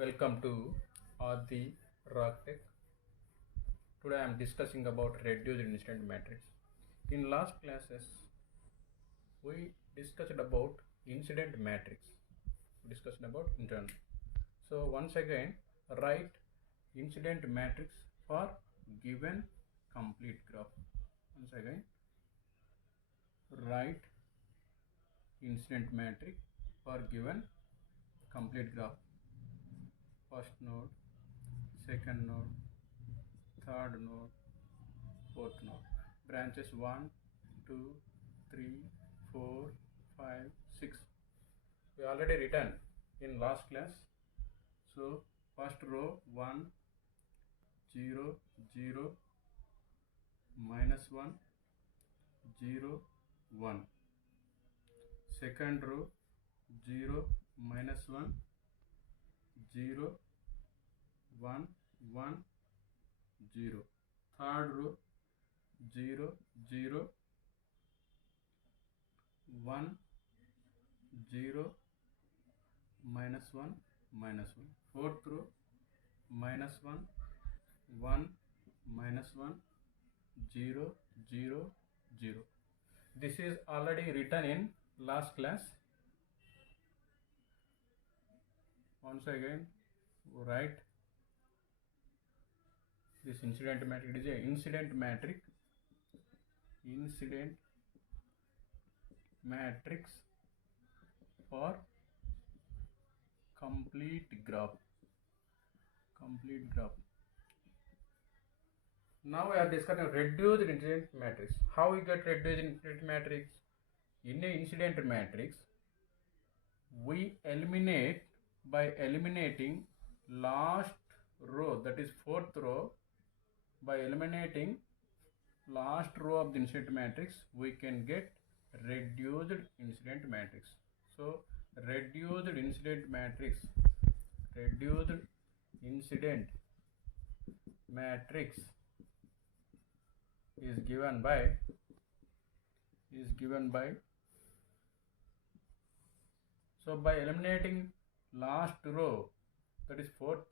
Welcome to Adi Rock Tech. Today I am discussing about reduced incident matrix. In last classes, we discussed about incident matrix. We discussed about internal. So once again, write incident matrix for given complete graph. Once again, write incident matrix for given complete graph. First node, second node, third node, fourth node. Branches 1, 2, 3, 4, 5, 6. We already written in last class. So first row 1, 0, 0, minus 1, 0, 1. Second row 0, minus 1, 0, 1, 1, 0. Third row 0, 0, 1, 0, minus 1, minus 1. Fourth row minus 1, 1, minus 1, 0, 0, 0. This is already written in last class. Once again, write this incident matrix. It is a incident matrix. Incident matrix for complete graph. Complete graph. Now we are discussing reduced incident matrix. How we get reduced incident matrix? In an incident matrix, we eliminate by eliminating last row, that is fourth row. By eliminating last row of the incident matrix, we can get reduced incident matrix. So reduced incident matrix is given by so by eliminating last row, that is fourth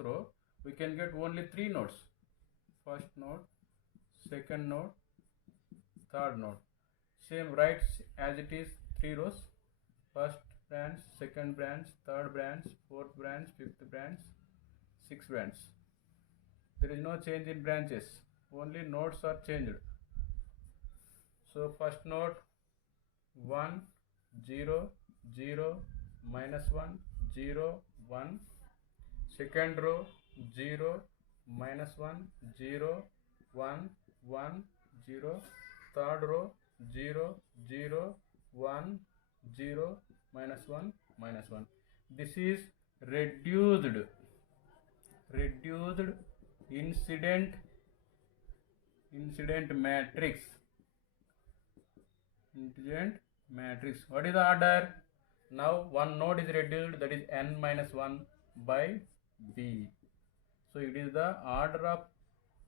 row, we can get only 3 nodes. First node, second node, third node. Same writes as it is 3 rows. First branch, second branch, third branch, fourth branch, fifth branch, sixth branch. There is no change in branches, only nodes are changed. So first node 1, 0, 0, minus 1, 0, 1. Second row 0, minus 1, 0, 1, 1, 0. Third row 0, 0, 1, 0, minus 1, minus 1. This is reduced incident matrix. What is the order? Now one node is reduced, that is n minus 1 by b. So it is the order of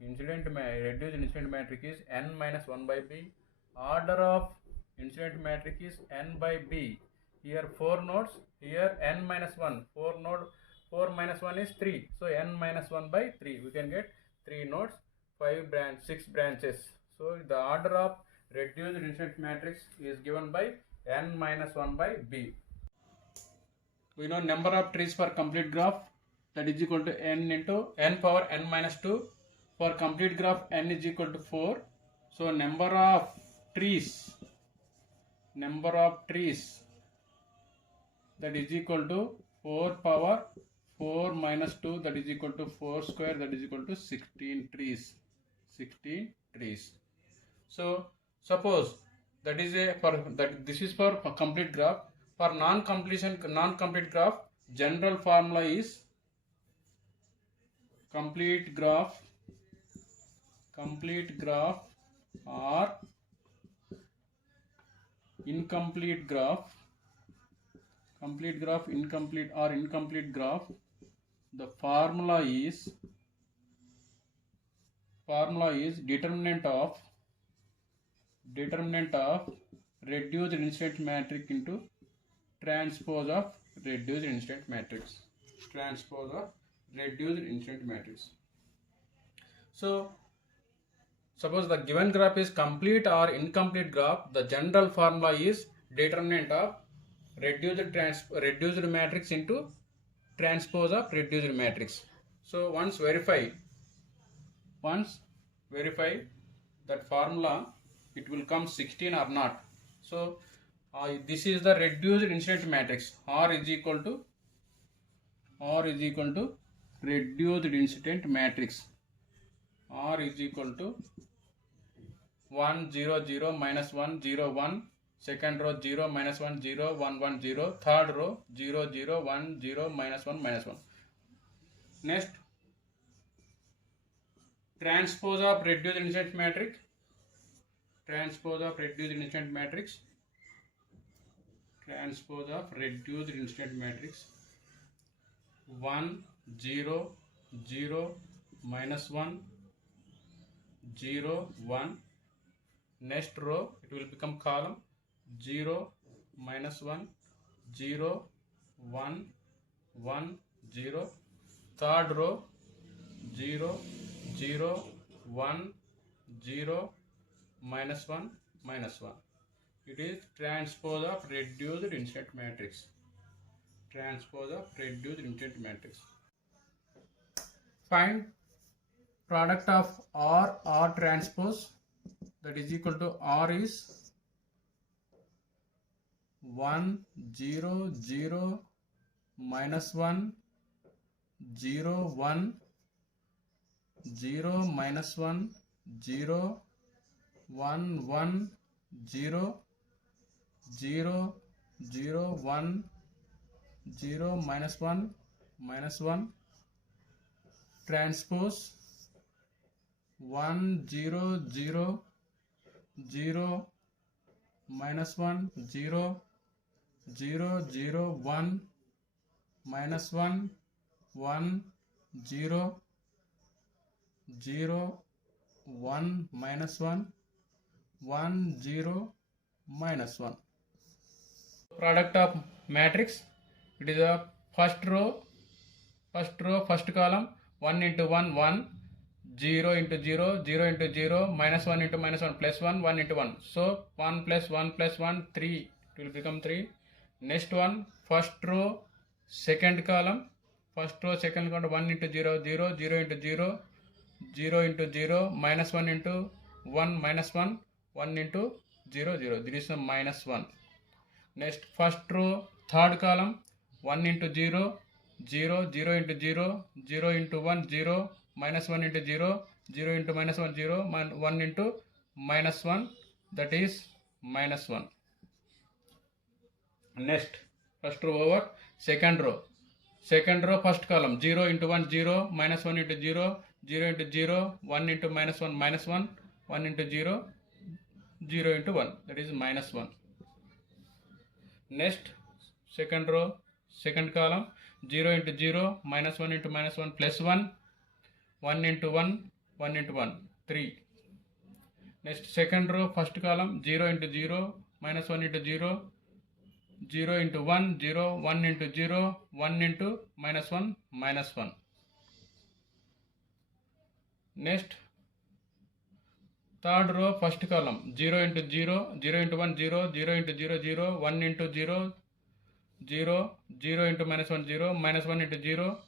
reduced incident matrix is n minus 1 by b. Order of incident matrix is n by b. Here 4 nodes, here n minus 1. 4 minus 1 is 3. So n minus 1 by 3. We can get 3 nodes, 6 branches. So the order of reduced incident matrix is given by n minus 1 by b. We know number of trees for complete graph, that is equal to n into n power n minus 2. For complete graph, n is equal to 4. So number of trees that is equal to 4 power 4 minus 2, that is equal to 4 square, that is equal to 16 trees. So suppose that is this is for complete graph. For non-complete graph, general formula is complete graph or incomplete graph. Incomplete graph. The formula is determinant of reduced incident matrix into transpose of reduced incident matrix. transpose of reduced incident matrix. So suppose the given graph is complete or incomplete graph, the general formula is determinant of reduced matrix into transpose of reduced matrix. So once verify that formula, it will come 16 or not. So this is the reduced incident matrix. R is equal to reduced incident matrix. R is equal to 1 0 0 minus 1 0 1, second row 0 minus 1 0 1 1 0, third row 0 0 1 0 minus 1 minus 1. Next, transpose of reduced incident matrix. Transpose of reduced incident matrix. Transpose of reduced incident matrix. 1 0 0 minus 1 0 1. Next row it will become column 0 minus 1 0 1 1 0. Third row 0 0 1 0 minus 1 minus 1. It is transpose of reduced incident matrix. Transpose of reduced incident matrix. Find product of R transpose, that is equal to R is 1 0 0 minus 1 0 1 0 minus 1 0 1 1 0 0 0 1 0 minus 1 minus 1. Transpose 1 0 0 0 minus 1 0 0 0 1 minus 1 1 0 0 1 minus 1 1 0 minus 1. Product of matrix, it is a first row first column 1 into 1 1, 0 into 0 0 into 0, minus 1 into minus 1 plus 1 1 into 1. So 1 plus 1 plus 1 3, it will become 3. Next one, first row second column 1 into 0 0 0 into 0 0 into 0, minus 1 into 1 minus 1 1 into 0 0, there is a minus 1. Next, first row third column 1 into 0 0 0 into 0 0 into 1 0, minus 1 into 0 0 into minus 1 0, 1 into minus 1, that is minus 1. Next, first row over second row first column 0 into 1 0, minus 1 into 0 0 into 0, 1 into minus 1 minus 1, 1 into 0 0 into 1, that is minus 1. Next, second row second column 0 into 0, minus 1 into minus 1 plus 1, 1 into 1 1 into 1, 3. Next, second row first column 0 into 0, minus 1 into 0 0 into 1 0, 1 into 0 1 into minus 1 minus 1. Next, third row first column 0 into 0 0 into 1 0 0 into 0 0, 1 into 0 0 0 into minus 1 0, minus 1 into 0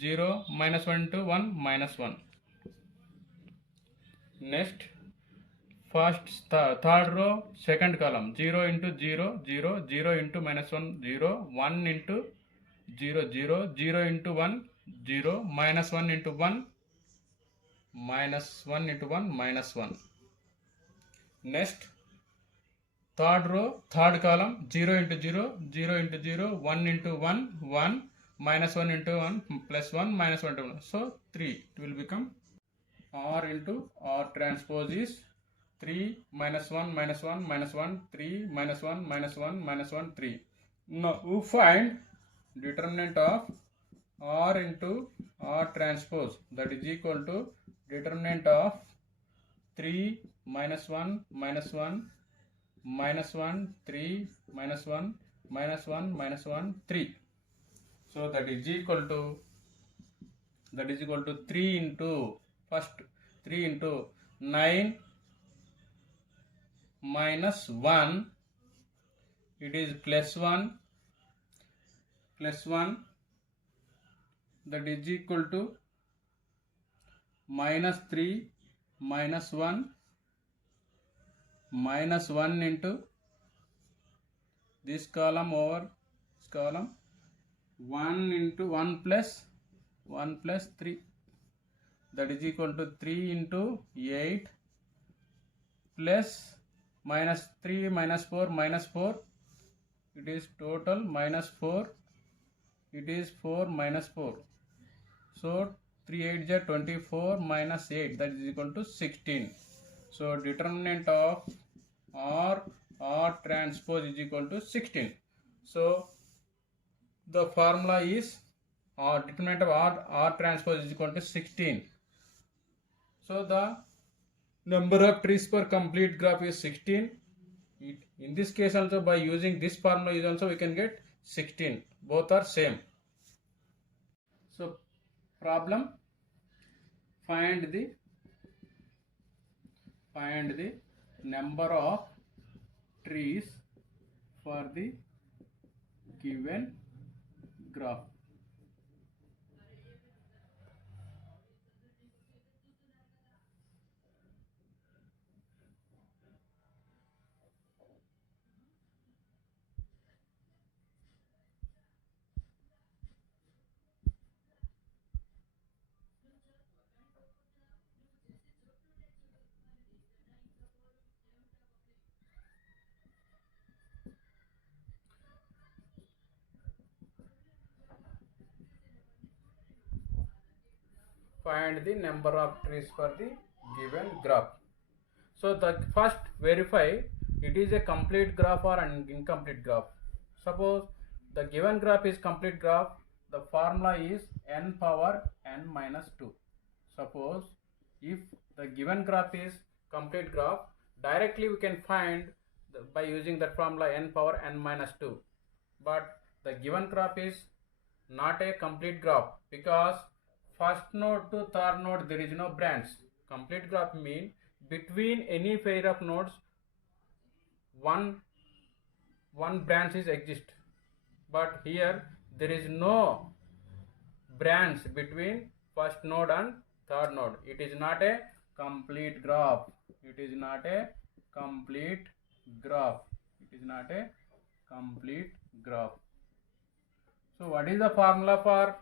0, minus 1 into 1 minus 1. Next, third row second column 0 into 0 0 0 into minus 1 0, 1 into 0 0 0 into 1 0, minus 1 into 1 minus 1 into 1 minus 1. Next, third row third column 0 into 0 0 into 0, 1 into 1 1, minus 1 into 1 plus 1 minus 1 into 1. So 3, it will become R into R transpose is 3 minus 1 minus 1 minus 1 3 minus 1 minus 1 minus 1 3. Now we find determinant of R into R transpose, that is equal to determinant of 3 minus 1 minus 1 minus 1 3 minus 1 minus 1 minus 1 3. So that is equal to 3 into first 3 into 9 minus 1, it is plus 1 that is equal to minus 3 minus 1 minus 1 into this column over this column, 1 into 1 plus 3, that is equal to 3 into 8 plus minus 3 minus 4 minus 4, it is total minus 4, it is 4 minus 4. So 3 8 is 24 minus 8, that is equal to 16. So determinant of R transpose is equal to 16. So the formula is determinant of R transpose is equal to 16. So the number of trees per complete graph is 16. In this case also, by using this formula is also we can get 16. Both are same. So problem, find the number of trees for the given graph. Find the number of trees for the given graph. So the first verify it is a complete graph or an incomplete graph. Suppose the given graph is complete graph, the formula is n power n minus 2. Suppose if the given graph is complete graph, directly we can find by using that formula n power n minus 2. But the given graph is not a complete graph because first node to third node there is no branch. Complete graph means between any pair of nodes one branch is exist, but here there is no branch between first node and third node. It is not a complete graph. It is not a complete graph. It is not a complete graph. So what is the formula for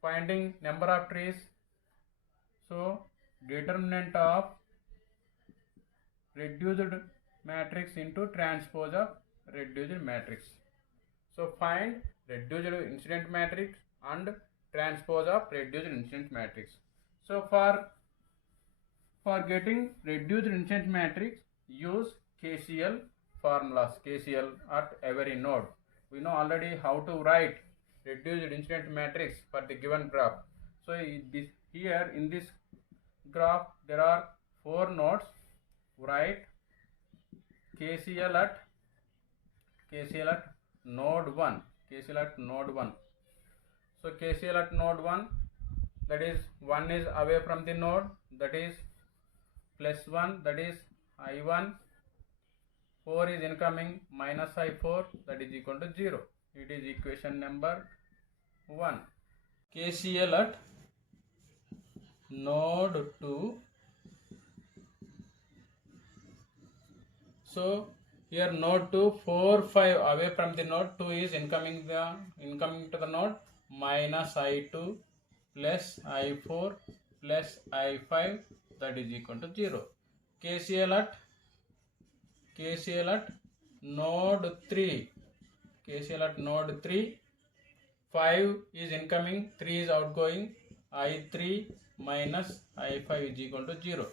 finding number of trees? So determinant of reduced matrix into transpose of reduced matrix. So find reduced incident matrix and transpose of reduced incident matrix. So for getting reduced incident matrix, use KCL formulas, KCL at every node. We know already how to write reduced incident matrix for the given graph. So here in this graph there are 4 nodes. Write KCL at node 1. KCL at node 1. So KCL at node 1, that is 1 is away from the node, that is plus 1, that is I1. 4 is incoming, minus I4, that is equal to 0. It is equation number 1. KCL at node 2. So here node 2, 4, 5 away from the node, 2 is incoming to the node, minus I2 plus I4 plus I5, that is equal to 0. KCL at node 3. KCL at node 3. 5 is incoming, 3 is outgoing, I3 minus I5 is equal to 0.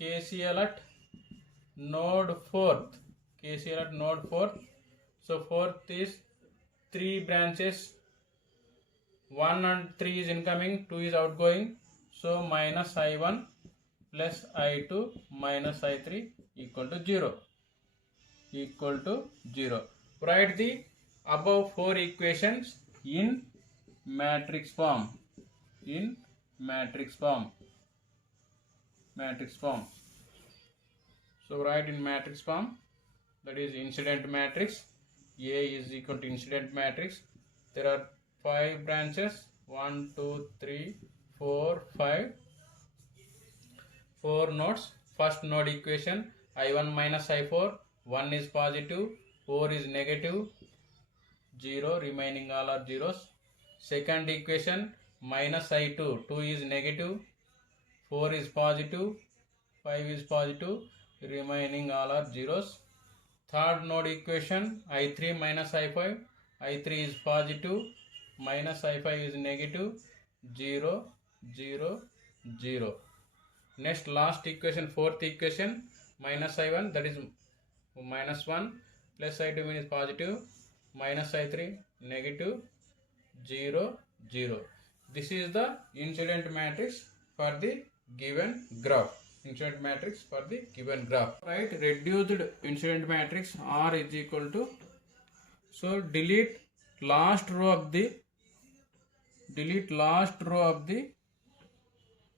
KCL at node 4th. KCL at node 4th. So 4th is 3 branches, 1 and 3 is incoming, 2 is outgoing. So minus I1 plus I2 minus I3 equal to 0. Write the above 4 equations in matrix form. In matrix form. Matrix form. So write in matrix form. That is incident matrix. A is equal to incident matrix. There are 5 branches. 1, 2, 3, 4, 5. 4 nodes. First node equation I1 minus I4. 1 is positive, 4 is negative, 0, remaining all are zeros. Second equation minus I2. 2 is negative, 4 is positive, 5 is positive, remaining all are zeros. Third node equation I3 minus I5. I3 is positive, minus I5 is negative, 0, 0, 0. Next last equation, fourth equation, minus I1, that is minus 1, plus I2 means positive, minus I3 negative, 0, 0. This is the incident matrix for the given graph. Incident matrix for the given graph. Right, reduced incident matrix R is equal to, so delete last row of the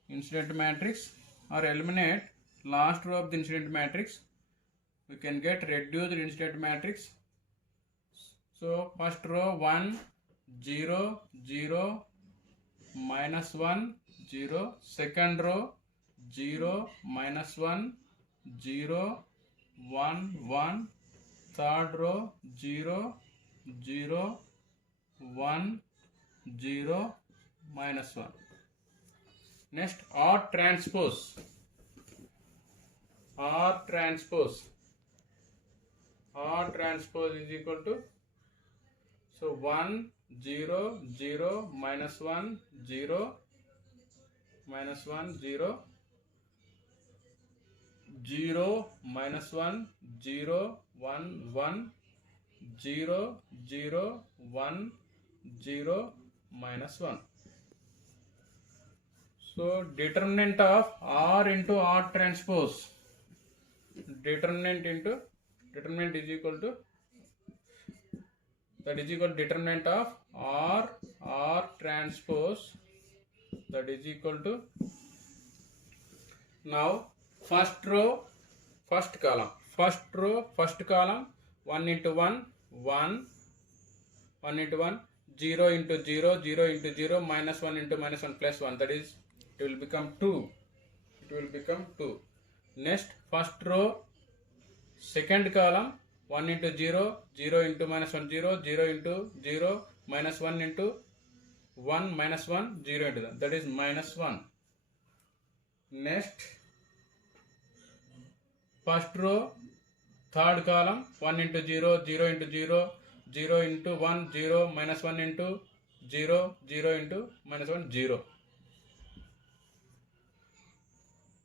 incident matrix, or eliminate last row of the incident matrix. We can get reduced incident matrix. So first row 1, 0, 0, minus 1, 0. Second row 0, minus 1, 0, 1, 1. Third row 0, 0, 1, 0, minus 1. Next R transpose. R transpose is equal to, so 1, 0, 0, minus 1, 0, minus 1, 0, 0, minus 1, 0, 1, 1, 0, 0, 1, 0, minus 1. So determinant of R into R transpose. Determinant is equal to, that is equal to determinant of R transpose, that is equal to, now first row first column, 1 into 1, 1, 1 into 1, 0 into 0, 0 into 0, minus 1 into minus 1 plus 1, that is, it will become 2. Next first row second column, 1 into 0, 0 into minus 1, 0, 0 into 0, minus 1 into 1, minus 1, 0 into that is minus 1. Next first row third column, 1 into 0, 0 into 0, 0 into 1, 0, minus 1 into 0, 0 into minus 1, 0.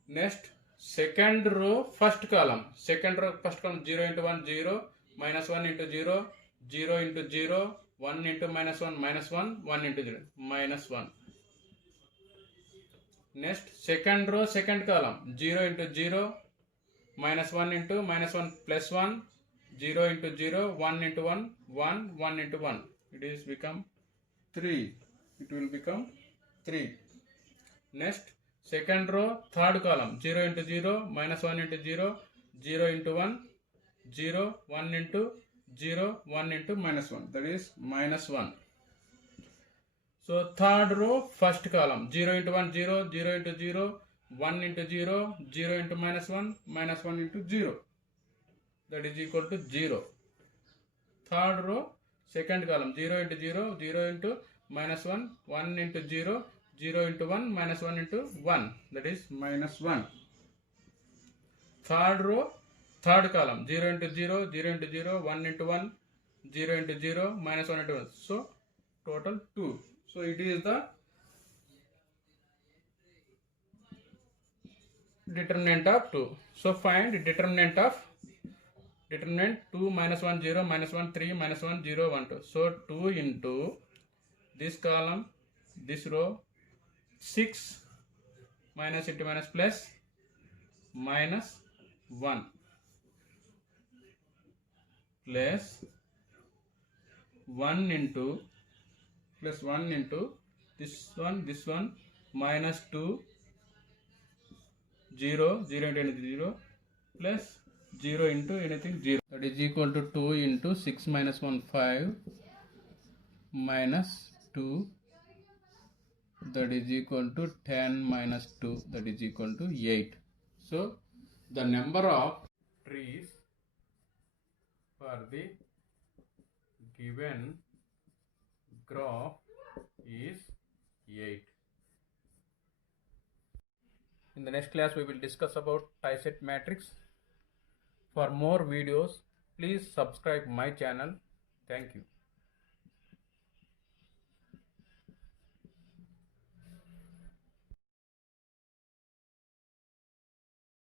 Next second row first column, 0 into 1, 0, minus 1 into 0, 0 into 0, 1 into minus 1, minus 1, 1 into 0, minus 1. Next second row second column, 0 into 0, minus 1 into minus 1 plus 1, 0 into 0, 1 into 1, 1, 1 into 1. It is become 3. It will become 3. Next second row third column, 0 into 0, minus 1 into 0, 0 into 1, 0, 1 into 0, 1 into minus 1, that is minus 1. So third row first column, 0 into 1, 0, 0 into 0, 1 into 0, 0 into minus 1, minus 1 into 0, that is equal to 0. Third row second column, 0 into 0, 0 into minus 1, 1 into 0, 0 into 1, minus 1 into 1, that is minus 1. Third row third column, 0 into 0, 0 into 0, 1 into 1, 0 into 0, minus 1 into 1, so total 2. So it is the determinant of 2. So find determinant 2 minus 1 0 minus 1 3 minus 1 0 1 2. So 2 into this column, this row, 6 minus into minus plus minus 1 plus 1 into plus 1 into this one minus 2 0 0 into anything 0 plus 0 into anything 0, that is equal to 2 into 6 minus 1 5 minus 2, that is equal to 10 minus 2, that is equal to 8. So the number of trees for the given graph is 8. In the next class we will discuss about tie-set matrix. For more videos, please subscribe my channel. Thank you.